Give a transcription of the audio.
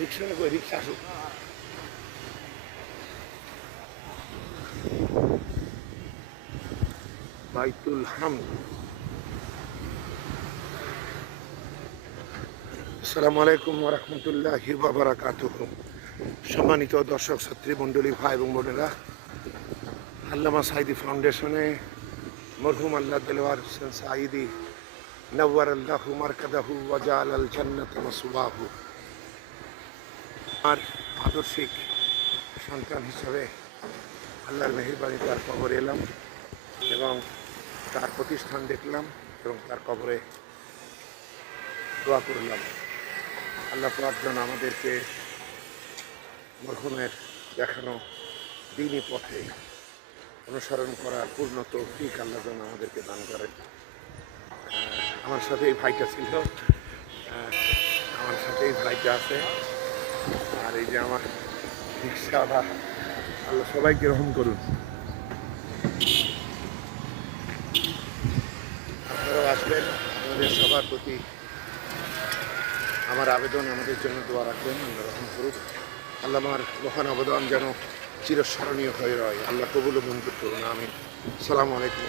রিক্সা না রিক্সা আসুক। বাইতুল হামদ আসসালামু আলাইকুম রহমতুল্লাহ বাবরাকাত সম্মানিত দর্শক, ছাত্রী, মণ্ডলী, ভাই এবং বোনেরা, আল্লামা সাইদি ফাউন্ডেশনে মরহুম আল্লাহ দেলওয়ার সাইদি নওয়ার আল্লাহ মারকাদাহু ওয়াজাল আল জান্নাত মাসুবাহু আর আদর্শিক সন্তান হিসাবে আল্লাহর মেহরবানি তার কবরে এলাম এবং তার প্রতিষ্ঠান দেখলাম এবং তার কবরে দোয়া করলাম। আল্লাহ যেন আমাদেরকে মরহুমের দেখানো দিনই পথে অনুসরণ করার পূর্ণ তৌফিক আল্লাহ যেন আমাদেরকে দান করেন। আমার সাথে এই ভাইটা ছিল। আমার সাথে এই ভাইটা আছে। আর এই যে আমার রিক্সাওয়ালা আল্লাহ সবাইকে রহম করুন। আপনারাও আসবেন, আমাদের সবার প্রতি আমার আবেদন, আমাদের জন্য দোয়া রাখবেন, আল্লাহ রহম করুক। আল্লাহ আমার মহান অবদান যেন চিরস্মরণীয় হয়ে রয়। আল্লাহ কবুল মঞ্জুর করুন আমি সালামু আলাইকুম